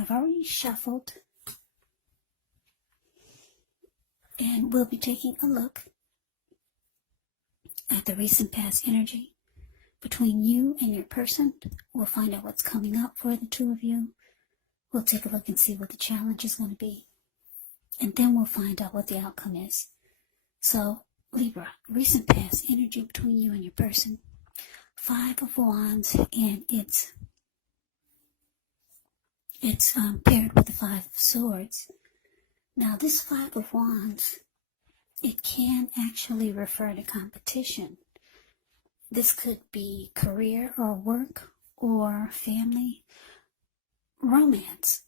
I've already shuffled, and we'll be taking a look at the recent past energy between you and your person. We'll find out what's coming up for the two of you. We'll take a look and see what the challenge is going to be. And then we'll find out what the outcome is. So, Libra, recent past energy between you and your person. 5 of Wands, and it's paired with the 5 of Swords. Now, this 5 of Wands, it can actually refer to competition. This could be career or work or family, romance.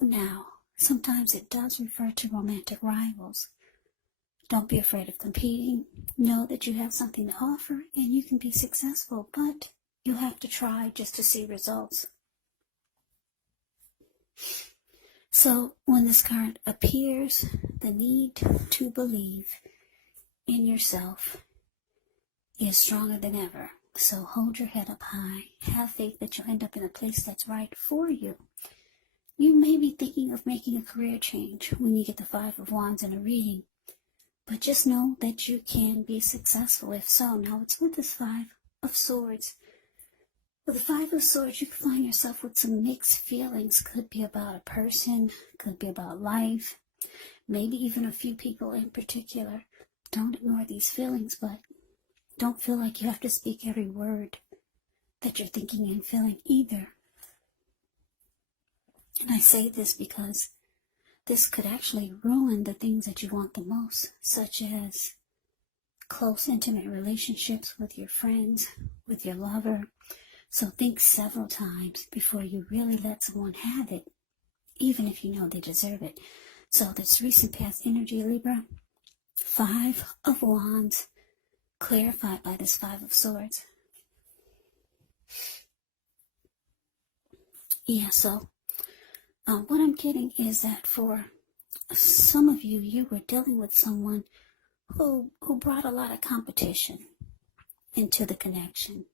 Now, sometimes it does refer to romantic rivals. Don't be afraid of competing. Know that you have something to offer and you can be successful, but you have to try just to see results. So when this card appears, the need to believe in yourself is stronger than ever. So hold your head up high. Have faith that you'll end up in a place that's right for you. You may be thinking of making a career change when you get the 5 of Wands in a reading. But just know that you can be successful if so. Now it's with this 5 of Swords. With the 5 of Swords, you can find yourself with some mixed feelings. Could be about a person, could be about life, maybe even a few people in particular. Don't ignore these feelings, but don't feel like you have to speak every word that you're thinking and feeling either. And I say this because this could actually ruin the things that you want the most, such as close, intimate relationships with your friends, with your lover. So think several times before you really let someone have it, even if you know they deserve it. So this recent past energy, Libra, 5 of Wands, clarified by this 5 of Swords. Yeah, so what I'm getting is that for some of you, you were dealing with someone who brought a lot of competition into the connection.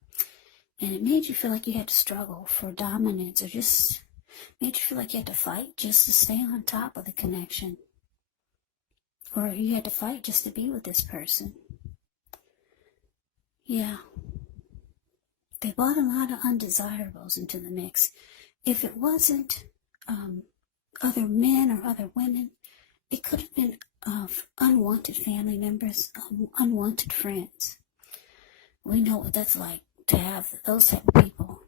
And it made you feel like you had to struggle for dominance, or just made you feel like you had to fight just to stay on top of the connection. Or you had to fight just to be with this person. Yeah. They brought a lot of undesirables into the mix. If it wasn't other men or other women, it could have been unwanted family members, unwanted friends. We know what that's like to have those type of people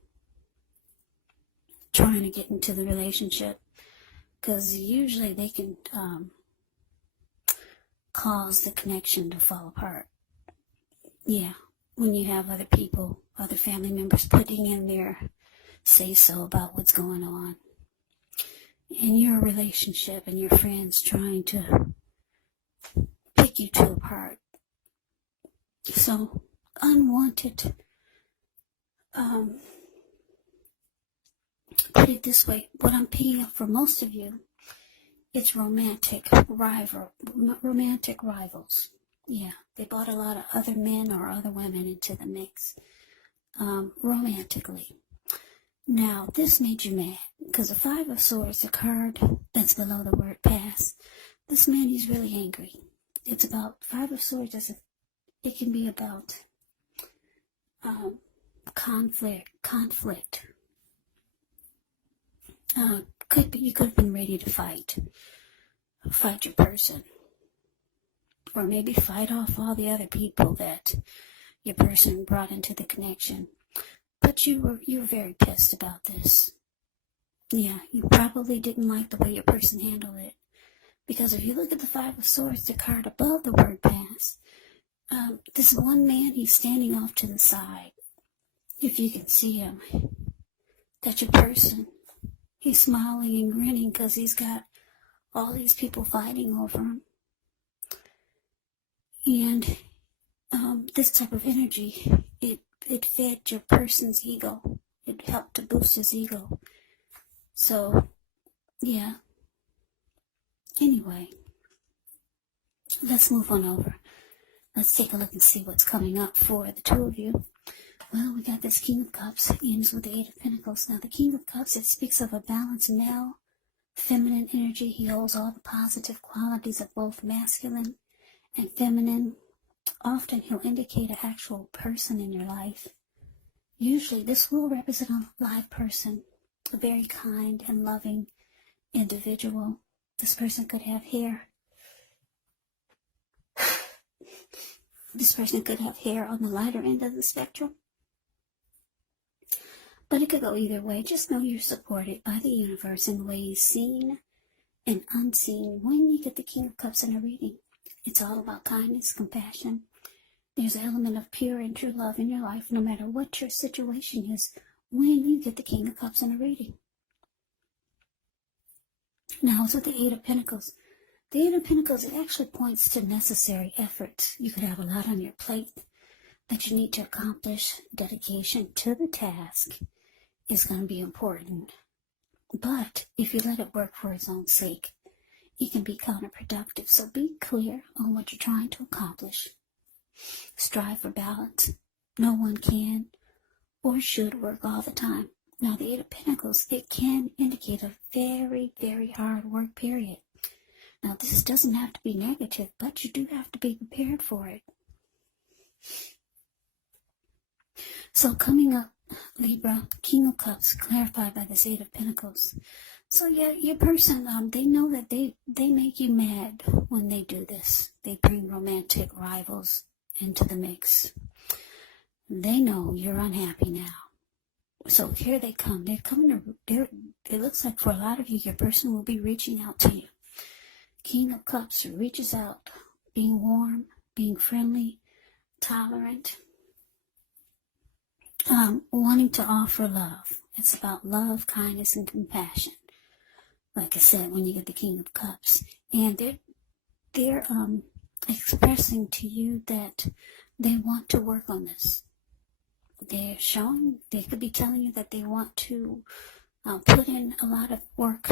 trying to get into the relationship, because usually they can cause the connection to fall apart. Yeah, when you have other people, other family members putting in their say-so about what's going on in your relationship and your friends trying to pick you two apart. So, unwanted, put it this way, what I'm picking up for most of you, it's romantic rivals. Yeah, they brought a lot of other men or other women into the mix, romantically. Now, this made you mad, because the 5 of Swords, the card that's below the word pass, this man, he's really angry. It's about 5 of Swords, it can be about conflict. You could have been ready to fight your person, or maybe fight off all the other people that your person brought into the connection. But you were very pissed about this. Yeah, you probably didn't like the way your person handled it. Because if you look at the 5 of Swords, the card above the word pass, this one man, he's standing off to the side. If you can see him, that's your person. He's smiling and grinning because he's got all these people fighting over him. And this type of energy, it fed your person's ego. It helped to boost his ego. So, yeah. Anyway, let's move on over. Let's take a look and see what's coming up for the two of you. Well, we got this King of Cups, ends with the Eight of Pentacles. Now, the King of Cups, it speaks of a balanced male, feminine energy. He holds all the positive qualities of both masculine and feminine. Often, he'll indicate an actual person in your life. Usually, this will represent a live person, a very kind and loving individual. This person could have hair. This person could have hair on the lighter end of the spectrum. But it could go either way. Just know you're supported by the universe in ways seen and unseen when you get the King of Cups in a reading. It's all about kindness, compassion. There's an element of pure and true love in your life, no matter what your situation is, when you get the King of Cups in a reading. Now, it's with the Eight of Pentacles. The Eight of Pentacles, it actually points to necessary effort. You could have a lot on your plate that you need to accomplish. Dedication to the task is going to be important. But if you let it work for its own sake, it can be counterproductive. So be clear on what you're trying to accomplish. Strive for balance. No one can or should work all the time. Now, the Eight of Pentacles, it can indicate a very, very hard work period. Now, this doesn't have to be negative, but you do have to be prepared for it. So coming up, Libra, King of Cups, clarified by this Eight of Pentacles. So yeah, your person, they know that they make you mad when they do this. They bring romantic rivals into the mix. They know you're unhappy now. So here they come. They're coming to, it looks like for a lot of you, your person will be reaching out to you. King of Cups reaches out, being warm, being friendly, tolerant, wanting to offer love. It's about love, kindness, and compassion. Like I said, when you get the King of Cups. And they're expressing to you that they want to work on this. They could be telling you that they want to put in a lot of work,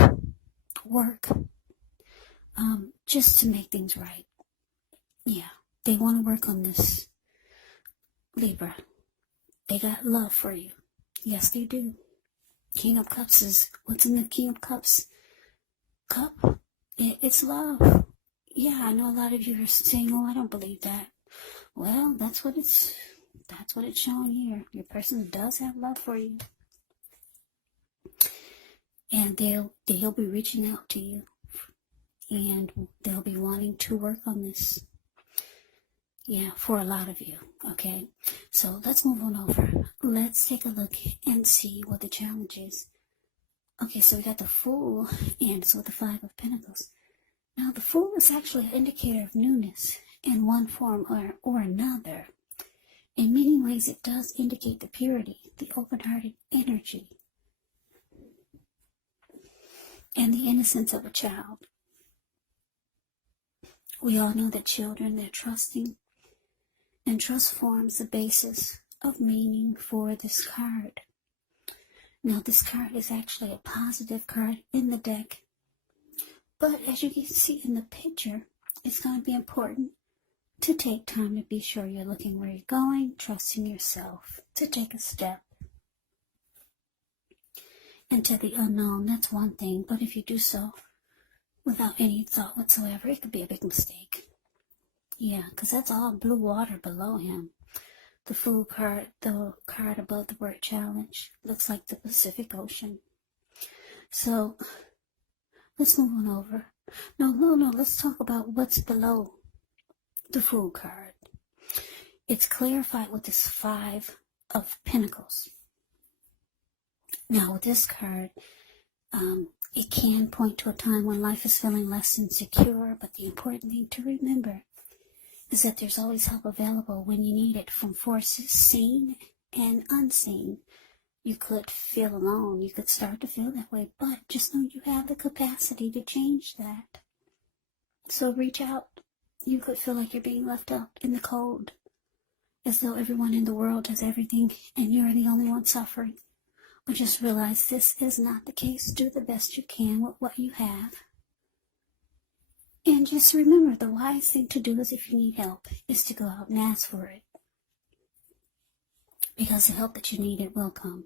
just to make things right. Yeah, they want to work on this, Libra. They got love for you. Yes, they do. King of Cups is, what's in the King of Cups cup? It's love. Yeah, I know a lot of you are saying, oh, I don't believe that. Well, that's what it's showing here. Your person does have love for you. And they'll be reaching out to you. And they'll be wanting to work on this. Yeah, for a lot of you. Okay, so let's move on over. Let's take a look and see what the challenge is. Okay, so we got the Fool, and so the Five of Pentacles. Now, the Fool is actually an indicator of newness in one form or another. In many ways, it does indicate the purity, the open-hearted energy, and the innocence of a child. We all know that children, they're trusting, and trust forms the basis of meaning for this card. Now, this card is actually a positive card in the deck, but as you can see in the picture, it's going to be important to take time to be sure you're looking where you're going, trusting yourself to take a step into the unknown. That's one thing, but if you do so without any thought whatsoever, it could be a big mistake. Yeah, because that's all blue water below him. The Fool card, the card above the word challenge, looks like the Pacific Ocean. So, let's move on over. No, let's talk about what's below the Fool card. It's clarified with this Five of Pentacles. Now, with this card, it can point to a time when life is feeling less insecure, but the important thing to remember is that there's always help available when you need it from forces seen and unseen. You could feel alone. You could start to feel that way, but just know you have the capacity to change that. So reach out. You could feel like you're being left out in the cold, as though everyone in the world has everything and you're the only one suffering. But just realize this is not the case. Do the best you can with what you have. And just remember, the wise thing to do is, if you need help, is to go out and ask for it. because the help that you needed will come.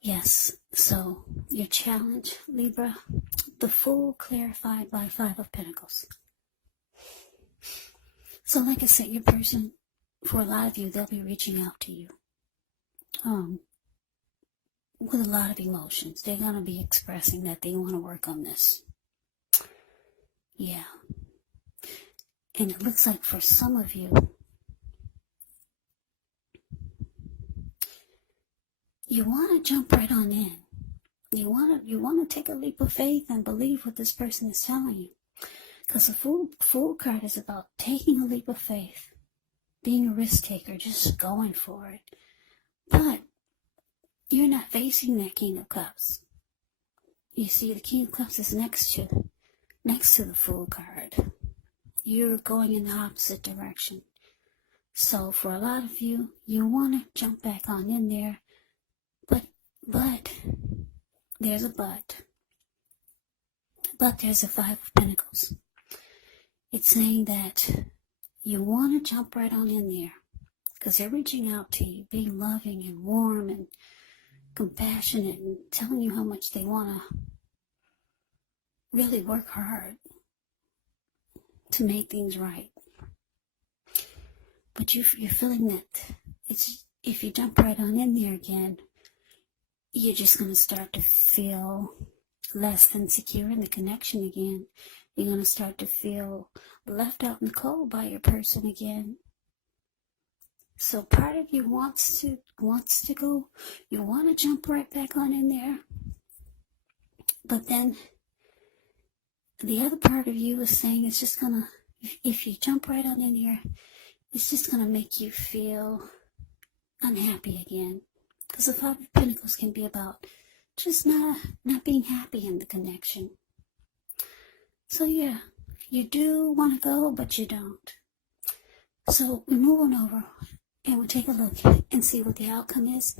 Yes, so your challenge, Libra, the Fool clarified by Five of Pentacles. So like I said, your person, for a lot of you, they'll be reaching out to you with a lot of emotions. They're going to be expressing that they want to work on this. Yeah. And it looks like for some of you, you want to jump right on in. You want to take a leap of faith and believe what this person is telling you. Because the Fool card is about taking a leap of faith, being a risk taker, just going for it. But you're not facing that King of Cups. You see, the King of Cups is next to the Fool card. You're going in the opposite direction. So for a lot of you, you want to jump back on in there, but there's a but. But there's a Five of Pentacles. It's saying that you want to jump right on in there because they're reaching out to you, being loving and warm and compassionate and telling you how much they want to really work hard to make things right. But you're feeling that if you jump right on in there again, you're just going to start to feel less than secure in the connection again. You're going to start to feel left out in the cold by your person again. So part of you wants to go, you want to jump right back on in there. But then the other part of you is saying it's just going to, if you jump right on in here, it's just going to make you feel unhappy again. Because the Five of Pentacles can be about just not being happy in the connection. So yeah, you do want to go, but you don't. So we move on over and we'll take a look and see what the outcome is.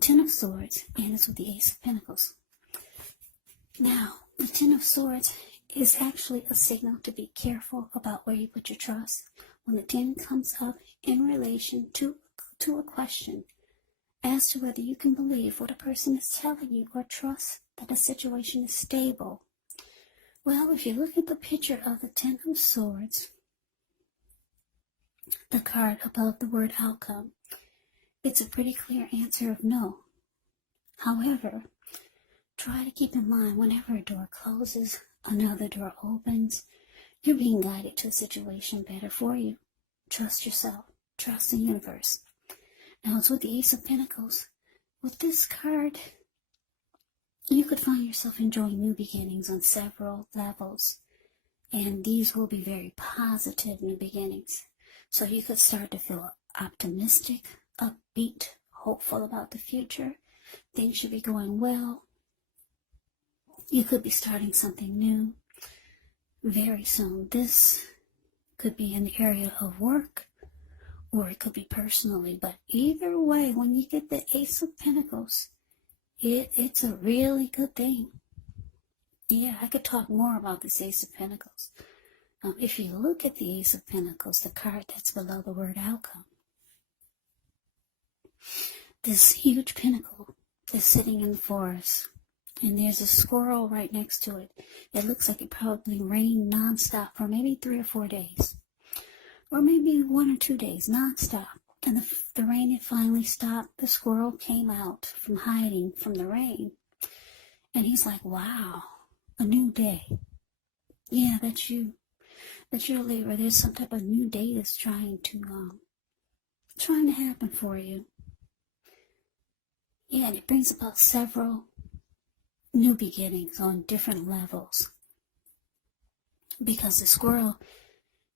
Ten of Swords, and it's with the Ace of Pentacles. Now, the Ten of Swords is actually a signal to be careful about where you put your trust. When the 10 comes up in relation to a question as to whether you can believe what a person is telling you or trust that a situation is stable. Well, if you look at the picture of the Ten of Swords, the card above the word outcome, it's a pretty clear answer of no. However, try to keep in mind whenever a door closes, another door opens. You're being guided to a situation better for you. Trust yourself. Trust the universe. Now it's with the Ace of Pentacles. With this card, you could find yourself enjoying new beginnings on several levels. And these will be very positive new beginnings. So you could start to feel optimistic, upbeat, hopeful about the future. Things should be going well. You could be starting something new very soon. This could be in the area of work, or it could be personally. But either way, when you get the Ace of Pentacles, it's a really good thing. Yeah, I could talk more about this Ace of Pentacles. If you look at the Ace of Pentacles, the card that's below the word outcome, this huge pinnacle is sitting in the forest, and there's a squirrel right next to it. It looks like it probably rained nonstop for maybe 3 or 4 days, or maybe 1 or 2 days nonstop. And the rain had finally stopped. The squirrel came out from hiding from the rain, and he's like, "Wow, a new day." Yeah, that's you. That's your Libra. There's some type of new day that's trying to happen for you. Yeah, and it brings about several new beginnings on different levels. Because the squirrel,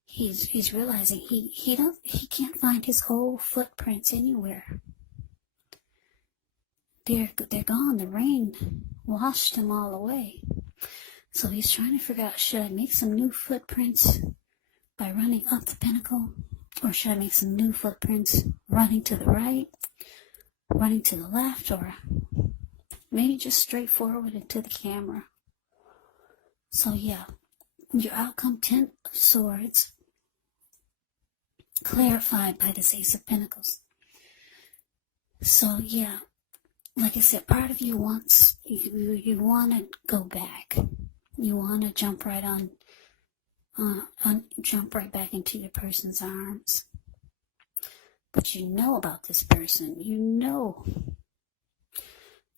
he's realizing he can't find his old footprints anywhere. They're gone. The rain washed them all away. So he's trying to figure out, should I make some new footprints by running up the pinnacle? Or should I make some new footprints running to the right, running to the left, or maybe just straight forward into the camera? So yeah, your outcome, 10 of Swords, clarified by this Ace of Pentacles. So yeah, like I said, part of you wants, you want to go back. You want to jump right jump right back into your person's arms. But you know about this person. You know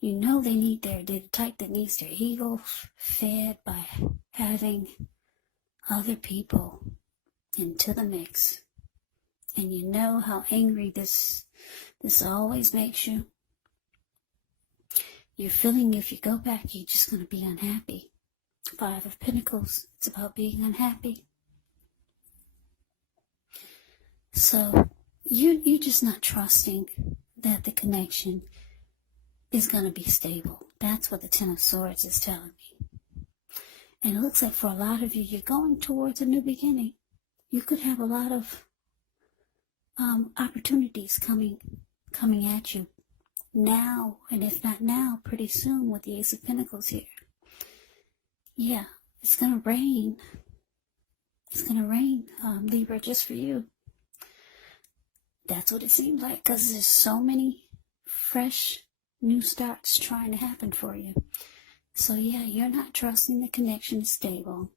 they're the type that needs their ego fed by having other people into the mix. And you know how angry this always makes you. You're feeling if you go back, you're just going to be unhappy. 5 of Pentacles, it's about being unhappy. So you're just not trusting that the connection is going to be stable. That's what the 10 of Swords is telling me. And it looks like for a lot of you, you're going towards a new beginning. You could have a lot of opportunities coming at you now, and if not now, pretty soon with the Ace of Pentacles here. Yeah, it's going to rain. It's going to rain, Libra, just for you. That's what it seems like, because there's so many fresh new starts trying to happen for you. So yeah, you're not trusting the connection is stable,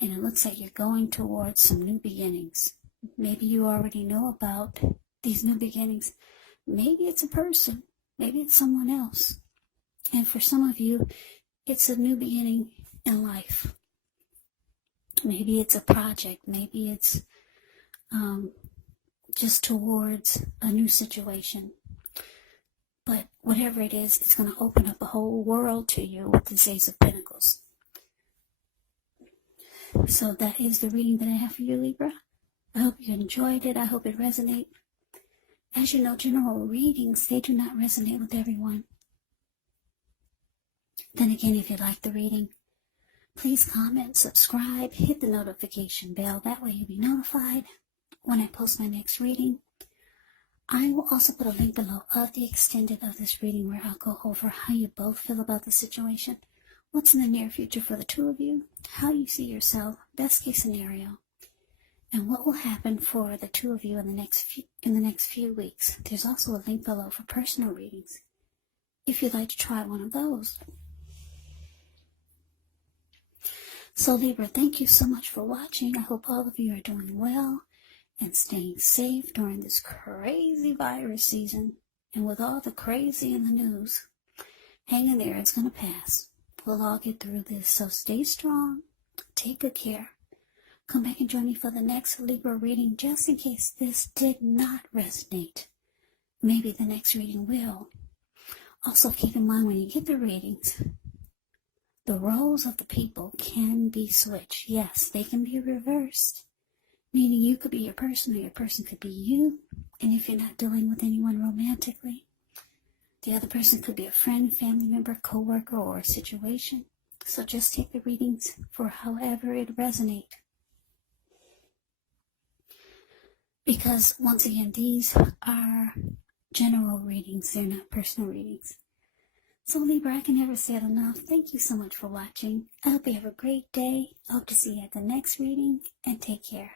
and it looks like you're going towards some new beginnings. Maybe you already know about these new beginnings. Maybe it's a person. Maybe it's someone else. And for some of you, it's a new beginning in life. Maybe it's a project. Maybe it's just towards a new situation. But whatever it is, it's going to open up a whole world to you with this Ace of Pentacles. So that is the reading that I have for you, Libra. I hope you enjoyed it. I hope it resonated. As you know, general readings, they do not resonate with everyone. Then again, if you like the reading, please comment, subscribe, hit the notification bell. That way you'll be notified when I post my next reading. I will also put a link below of the extended of this reading where I'll go over how you both feel about the situation, what's in the near future for the two of you, how you see yourself, best case scenario, and what will happen for the two of you in the next few weeks. There's also a link below for personal readings if you'd like to try one of those. So Libra, thank you so much for watching. I hope all of you are doing well and staying safe during this crazy virus season. And with all the crazy in the news, hang in there, it's going to pass. We'll all get through this, so stay strong, take good care. Come back and join me for the next Libra reading, just in case this did not resonate. Maybe the next reading will. Also keep in mind when you get the readings, the roles of the people can be switched. Yes, they can be reversed. Meaning you could be your person or your person could be you. And if you're not dealing with anyone romantically, the other person could be a friend, family member, co-worker, or a situation. So just take the readings for however it resonates. Because once again, these are general readings. They're not personal readings. So Libra, I can never say it enough. Thank you so much for watching. I hope you have a great day. I hope to see you at the next reading, and take care.